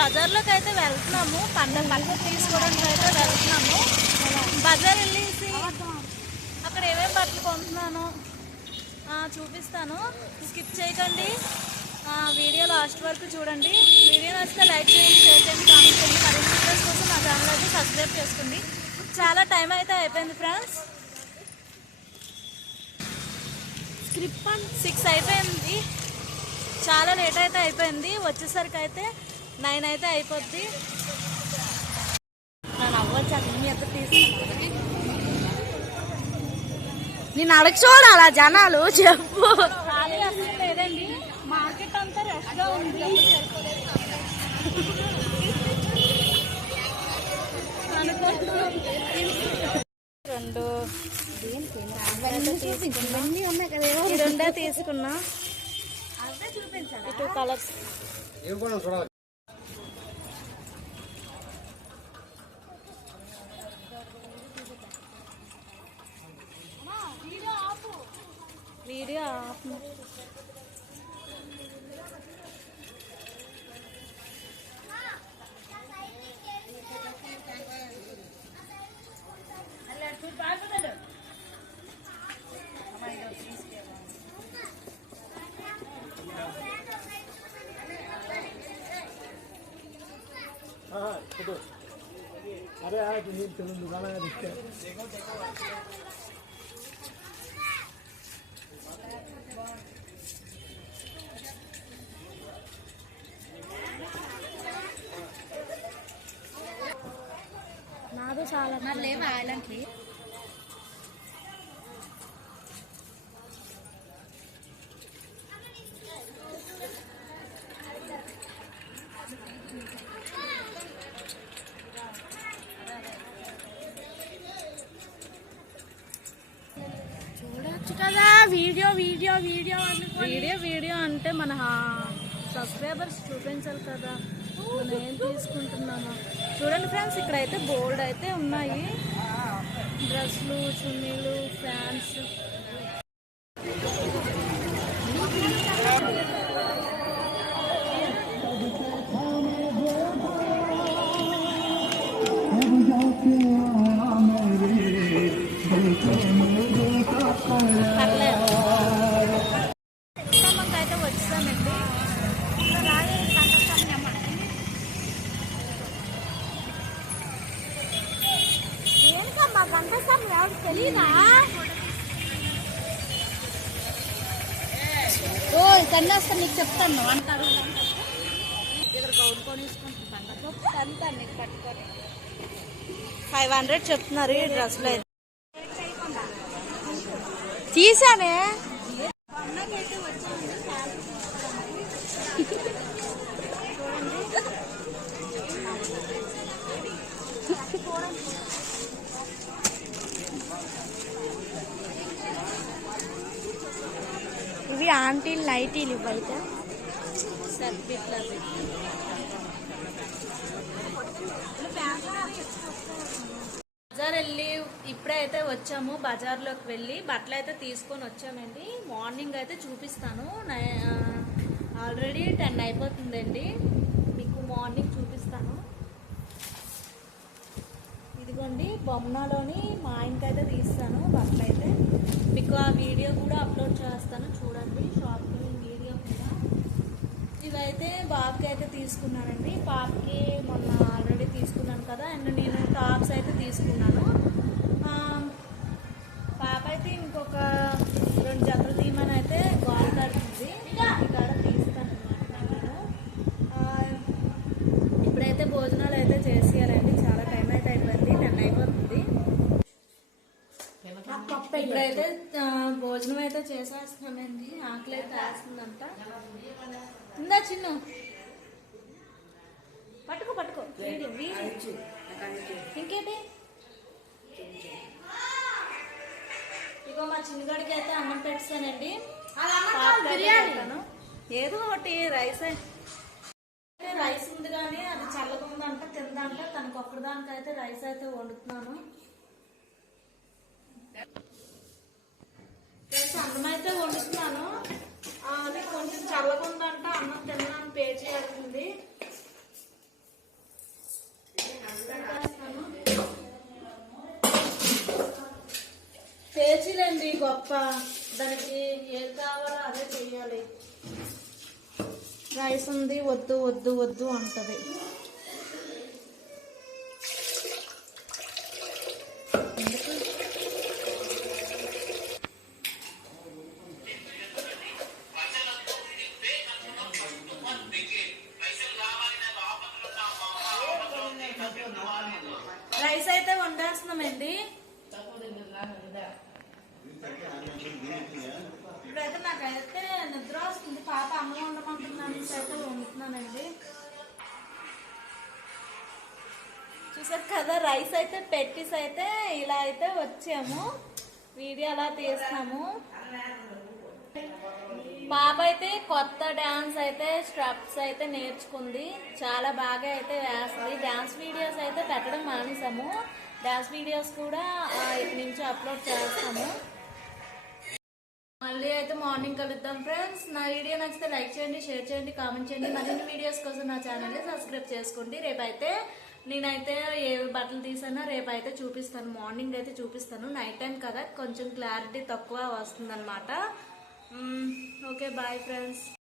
బజార్లోకి అయితే వెళ్తున్నాము. పండగ పండుగ తీసుకోవడానికి అయితే వెళ్తున్నాము. బజార్ వెళ్ళేసి అక్కడ ఏమేమి బట్టలు కొంటున్నాను చూపిస్తాను. స్కిప్ చేయకండి. వీడియో లాస్ట్ వరకు చూడండి. వీడియో నచ్చితే లైక్ చేయండి షేర్ చేయండి కామెంట్ చేయండి. మరిన్ని వీడియోస్ కోసం మా ఛానల్ అయితే సబ్స్క్రైబ్ చేసుకోండి. చాలా టైం అయితే అయిపోయింది ఫ్రెండ్స్. స్క్రిప్ సిక్స్ అయిపోయింది. చాలా లేట్ అయితే అయిపోయింది. వచ్చేసరికి అయితే నైన్ అయితే అయిపోద్ది నేను అవ్వచ్చు అది మీ తీసుకుంటాను నేను అడగ చూడాలా జనాలు చెప్పు. లేదండి. మార్కెట్ అంతా రష్గా ఉంది. రెండు. తీసుకున్నా. ఈ టూ కలర్స్ వీడియో ఆఫ్ अरे यार तुम्ही तुम्ही दुकानाला दिसते నాది చాలా చూడొచ్చు video video video video video అంటే మన సబ్స్క్రైబర్స్ చూపించాలి కదా. మనం ఏం తీసుకుంటున్నామో. చూడండి ఫ్రెండ్స్ ఇక్కడైతే బోల్డ్ అయితే ఉన్నాయి. డ్రెస్లు చున్నీలు ఫ్యాన్స్. ఓ కన్నేస్తా నీకు చెప్తాను. అంటారు అంతా ఫైవ్ హండ్రెడ్ చెప్తున్నారు ఈ డ్రెస్లో తీసానే? ఇవి లైట్ ఇల్లు బయట బజార్ వెళ్ళి ఇప్పుడైతే వచ్చాము బజార్లోకి వెళ్ళి. బట్టలు అయితే తీసుకొని వచ్చామండి. మార్నింగ్ అయితే చూపిస్తాను. ఆల్రెడీ టెన్ అయిపోతుందండి. మీకు మార్నింగ్ చూపిస్తాను. ఇదిగోండి బొమ్మలోని మా ఆయనకి అయితే తీస్తాను బట్టలు అయితే మీకు ఆ వీడియో కూడా అప్లోడ్ చేస్తాను. చూడండి షాప్కి వీడియో కూడా. ఇవైతే బాబుకి అయితే తీసుకున్నానండి. పాపకి మొన్న ఆల్రెడీ తీసుకున్నాను కదా అండ్ నేను టాప్స్ అయితే తీసుకున్నాను. పాప అయితే ఇంకొక రెండు జతలు తీయమని అయితే గోల్ కడుతుంది ఇక్కడ తీస్తాను అన్నమాట నేను ఆ, ఇప్పుడైతే భోజనాలు అయితే చేసేయాలండి చాలా టైం అయితే అయిపోయింది టెన్ అయిపోతుంది ఇప్పుడైతే భోజనం అయితే చేసేస్తున్నామండి. ఆకలి అయితే వేస్తుందంట ఇందా చిన్ను. పట్టుకో పట్టుకో. ఇంకేంటి? ఇగో మా చిన్నగాడికి అయితే అన్నం పెట్టానండి. బిర్యానీ. ఏదో ఒకటి రైస్. రైస్ ఉంది కానీ అది చల్లగా ఉందంట తిందంట. తనకు అయితే రైస్ అయితే వండుతున్నాను ఫ్రెండ్స్ అన్నం అయితే వండుతున్నాను ఆ, అది కొంచెం చల్లగా ఉందంట అన్నం తిన్నాను పే చేయాల్సింది గొప్ప. దానికి ఏది కావాలో అదే చెయ్యాలి. రైస్ ఉంది వద్దు వద్దు వద్దు అంటది. రైస్ అయితే వండేస్తున్నామండి. ఇప్పుడైతే నాకైతే నిద్ర వస్తుంది. పాప అమ్మ ఉండమంటున్నాను అయితే వండుతున్నానండి. చూసారు కదా రైస్ అయితే పెట్టిస్ అయితే ఇలా అయితే వచ్చాము. వీడియో అలా తీస్తాము పాప అయితే కొత్త డాన్స్ అయితే స్టెప్స్ అయితే నేర్చుకుంది. చాలా బాగా అయితే వేస్తుంది. డాన్స్ వీడియోస్ అయితే పెట్టడం మానేసాము. డాన్స్ వీడియోస్ కూడా ఆ, ఇటు నుంచి అప్లోడ్ చేస్తాము. మళ్ళీ అయితే మార్నింగ్ కలుద్దాం ఫ్రెండ్స్. నా వీడియో నచ్చితే లైక్ చేయండి షేర్ చేయండి కామెంట్ చేయండి. మరిన్ని వీడియోస్ కోసం నా ఛానల్ని సబ్స్క్రైబ్ చేసుకోండి. రేపైతే నేనైతే ఏ బట్టలు తీసానో రేపైతే చూపిస్తాను. మార్నింగ్ అయితే చూపిస్తాను. నైట్ టైం కదా కొంచెం క్లారిటీ తక్కువ వస్తుందన్నమాట. Okay bye friends